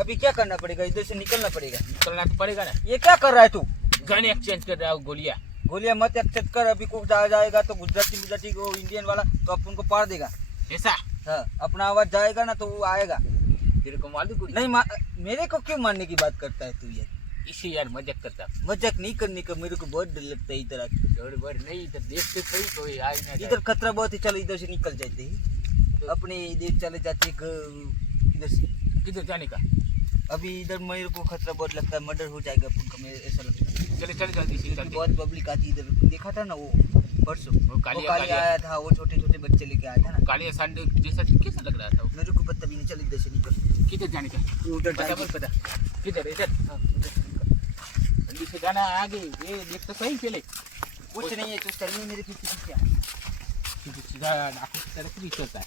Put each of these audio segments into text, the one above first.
अभी क्या करना पड़ेगा? इधर से निकलना पड़ेगा ना। ये क्या कर रहा है तू? गन एक्सचेंज कर रहा हूँ गोलियां। गोलियां मत एक्सेप्ट कर। अभी को जाएगा तो गुजराती को इंडियन वाला तो अपन को पार देगा। ऐसा हाँ, अपना आवाज जाएगा ना तो वो आएगा। तेरे को मालूम नहीं मेरे को क्यों मारने की बात करता है तू यार? इसी यार मजाक करता। मजाक नहीं करने का, मेरे को बहुत डर लगता है इधर आके। थोड़ी बार नहीं इधर देखते सही कोई आए ना। इधर खतरा बहुत है, चलो इधर से निकल जाते हैं तो अपने इधर चले जाते इधर से। किधर जाने का? अभी इधर मेरे को खतरा बहुत लगता है, मर्डर हो जाएगा अपन का, मेरे ऐसा लगता है। चले चले जल्दी से जल्दी। बहुत पब्लिक आती इधर, देखा था ना वो परसों वो वो कालिया आया था, वो छोटे छोटे बच्चे लेके आया था ना। कालिया संडे जैसा कैसा लग रहा था वो? मेरे को पता भी नहीं, चल इधर से निकल। किधर जाने का? उधर पता जाएंगे। पता किधर इधर? हाँ, उधर से निकल। जल्दी से जाना आगे। ये देख तो सही पहले। कुछ नहीं है, कुछ नहीं, मेरे पीछे पीछे सीधा आंखों की तरफ भी चलता है।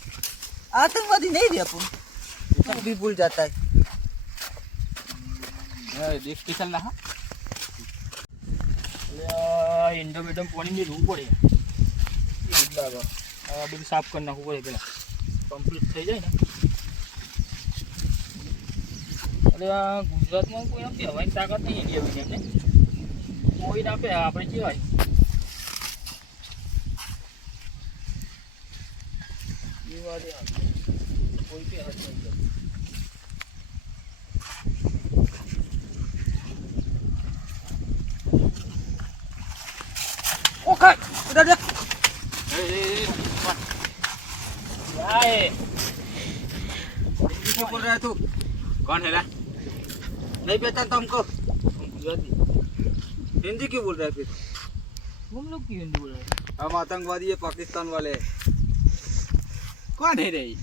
आतंकवादी नहीं रे अपन, तू भी भूल जाता है। देख के चलना। हाँ इंडो मैडम पानी में रूम पड़े બધું સાફ કરી નાખવું પડે પેલા કમ્પ્લીટ થઈ જાય ને. એટલે આ ગુજરાતમાં કોઈ આમ કહેવાની તાકાત નહીં ઇન્ડિયા વિશે કોઈ ના આપે આપણે કહેવાય. એ વાત કોઈ કે હાથ નહીં કરે. ओके उधर देख। क्या है? क्या बोल रहा है तू? कौन है ला? नहीं पहचानता हमको। गुजराती. हिंदी क्यों बोल रहा है फिर? तुम लोग क्यों हिंदी बोल रहे हो? हम आतंकवादी है, पाकिस्तान वाले हैं। कौन है रे?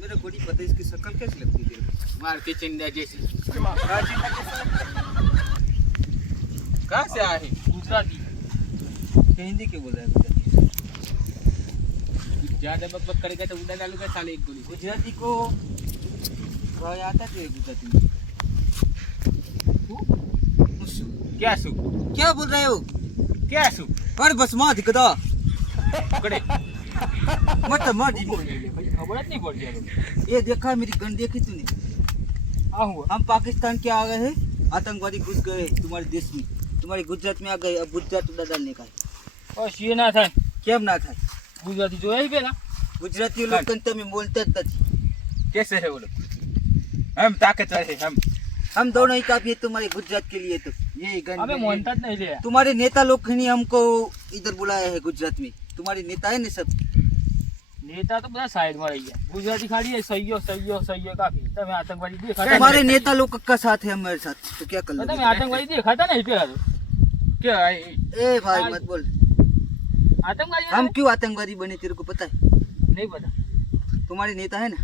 मेरे को नहीं पता इसकी शक्ल कैसी लगती है तेरे को? मार के चिंदा जैसी. कहाँ से आए? गुजराती. हिंदी क्यों बोल रहा है? गुजराती ज्यादा बकबक करेगा तो उड़ा डालूंगा साले एक गोली. गुजराती को आता है गुजराती में? क्या सु? क्या बोल रहे हो? क्या सु? अरे बस मार दिखता पकड़े. मत मार दी। खबर नहीं पड़ गया. ये देखा मेरी गन देखी तूने? हम पाकिस्तान के आ गए हैं, आतंकवादी घुस गए तुम्हारे देश में, तुम्हारे गुजरात में आ गए, अब गुजरात उड़ा डालने का है। और ये ना था केम ना था? गुजराती जो है पहला गुजराती लोग कंते में बोलते नहीं। कैसे है वो लोग? हम ताकतवर है हम दोनों ही काफी है तुम्हारे गुजरात के लिए। तो ये गन हमें मानता नहीं ले. तुम्हारे नेता लोग ही हमको इधर बुलाया है गुजरात में। तुम्हारे नेता है ना सब नेता तो બધા સાઈડ માં રહી ગયા. ગુજરાતી ખાલી સહીઓ કાફી. તમે આતંકવાદી દેખાતા तुम्हारे नेता लोग का साथ है हमारे साथ, तो क्या कर તમે लो? આતંકવાदी દેખાતા નહીં પેલા તો. क्या ए भाई मत बोल। आतंकवादी हम क्यों आतंकवादी बने तेरे को पता है? नहीं पता. तुम्हारे नेता है ना,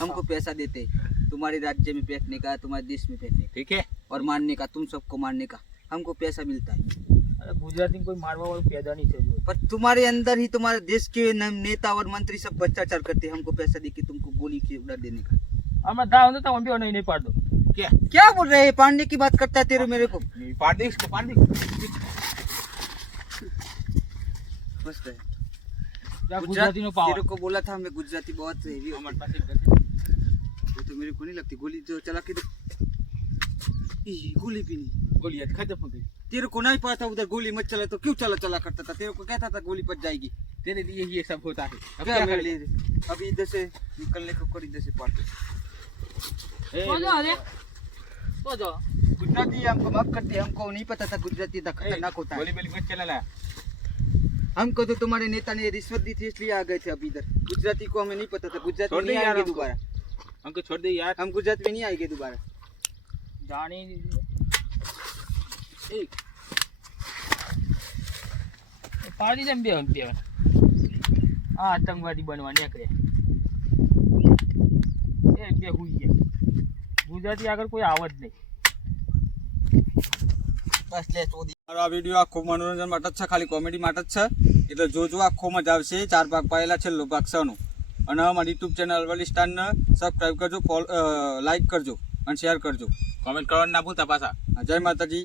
हमको पैसा देते हैं तुम्हारे राज्य में फेंकने का, तुम्हारे देश में फेंकने का ठीक है. और मारने का, तुम सबको मारने का हमको पैसा मिलता है। अरे गुजराती में कोई मारवा वाला पैदा नहीं थे जो. पर तुम्हारे अंदर ही तुम्हारे देश के नेता और मंत्री सब भ्रष्टाचार करते हैं, हमको पैसा देके तुमको गोली के उड़ा देने का। हमें दाव तो हम भी नहीं पाड़ दो. क्या क्या बोल रहे हैं? पाड़ने की बात करता है तेरे मेरे को। नहीं पाड़ दे इसको. पाड़ दे बस रहे। गुजराती नो पावर. तेरे को बोला था मैं, गुजराती बहुत हेवी हो। हमारे पास एक गन. वो तो मेरे को नहीं लगती गोली जो चला के गोली भी नहीं। गोली खत्म हो गई. तेरे को नहीं पता उधर गोली मत चला तो क्यों चला करता था? तेरे को कहता था गोली पड़ जाएगी। तेरे लिए ये सब होता है. अब क्या क्या मेरे कर ले? लिए? अभी इधर से निकलने को कर, इधर से पार। गुजराती हमको माफ करते, हमको नहीं पता था गुजराती इतना खतरनाक होता है। गोली बोली मत चला. हमको तो तुम्हारे नेता ने रिश्वत दी थी इसलिए आ गए थे। अभी इधर गुजराती को हमें नहीं पता था। गुजरात में नहीं आएंगे दोबारा। हमको छोड़ दे यार. हम गुजरात में नहीं आएंगे दोबारा। जाने एक પાડી દેમ બે આ આતંકવાદી બનવા નીકળે. એ બે હુઈ ગયા. ગુજરાતી આગળ કોઈ આવત નહીં. બસ લે તો આ વિડિયો આખો મનોરંજન માટે જ છે, ખાલી કોમેડી માટે જ છે, એટલે જોજો આખો મજા આવશે. 4 ભાગ પાયેલા છેલ્લો ભાગ છે નો. અને અમારી યુટ્યુબ ચેનલ અલવલી સ્ટારને સબસ્ક્રાઇબ કરજો, લાઈક કરજો અને શેર કરજો. કોમેન્ટ કરવાનું ના ભૂલતા પાછા. જય માતાજી.